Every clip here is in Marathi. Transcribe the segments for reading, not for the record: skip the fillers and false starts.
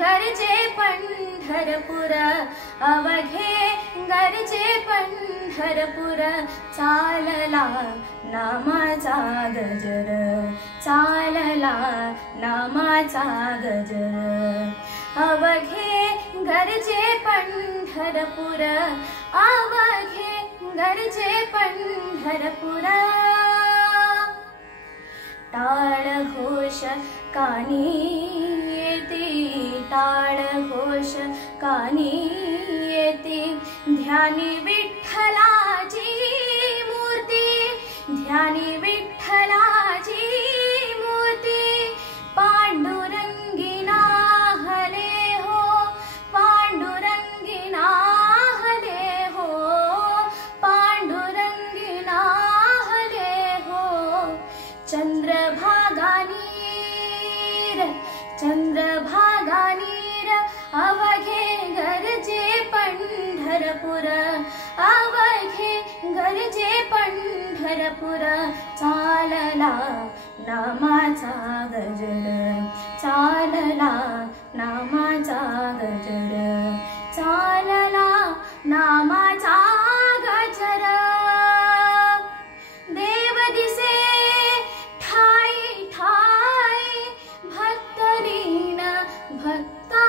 गरजे पंढरपूर, अवघे गरजे पंढरपूर, चालला नामाचा गजर, चालला नामाचा गजर. अवघे गरजे पंढरपूर, अवघे गरजे पंढरपूर. टाळ घोष कानी येती, टाळ घोष कानी येती, ध्यानी विठ्ठलाची मूर्ती, ध्यानी विठ्ठलाची मूर्ती. पांडुरंगी नाहले हो, पांडुरंगी नाहले हो, पांडुरंगी नाहले हो. चंद्रभागा नीर, चंद्रभागा नीर, अवघे गरजे पंढरपूर, अवघे गरजे पंढरपूर. चालला नामाचा गजर, चालला नामाचा गजर, चालला नामाचा गजर. देव दिसे ठाई ठाई, भक्तलीन भक्ता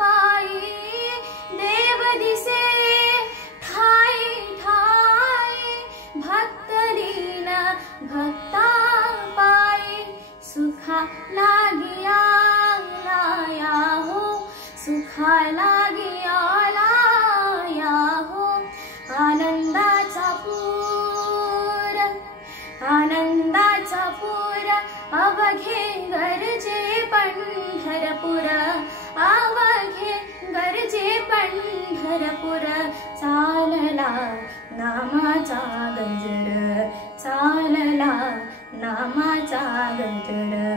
पायी. देव दिसे ठाई ठाई, भक्तलीन भक्ता पायी. सुखा लागिया लाया हो, सुखा लागिया लाया हो. आनंदाचा पूर, आनंदाचा पूर, अवघे गरजे पंढरपूर, अवघे गरजे पंढरपूर. चालला नामाचा गजर, चालला नामाचा गजर.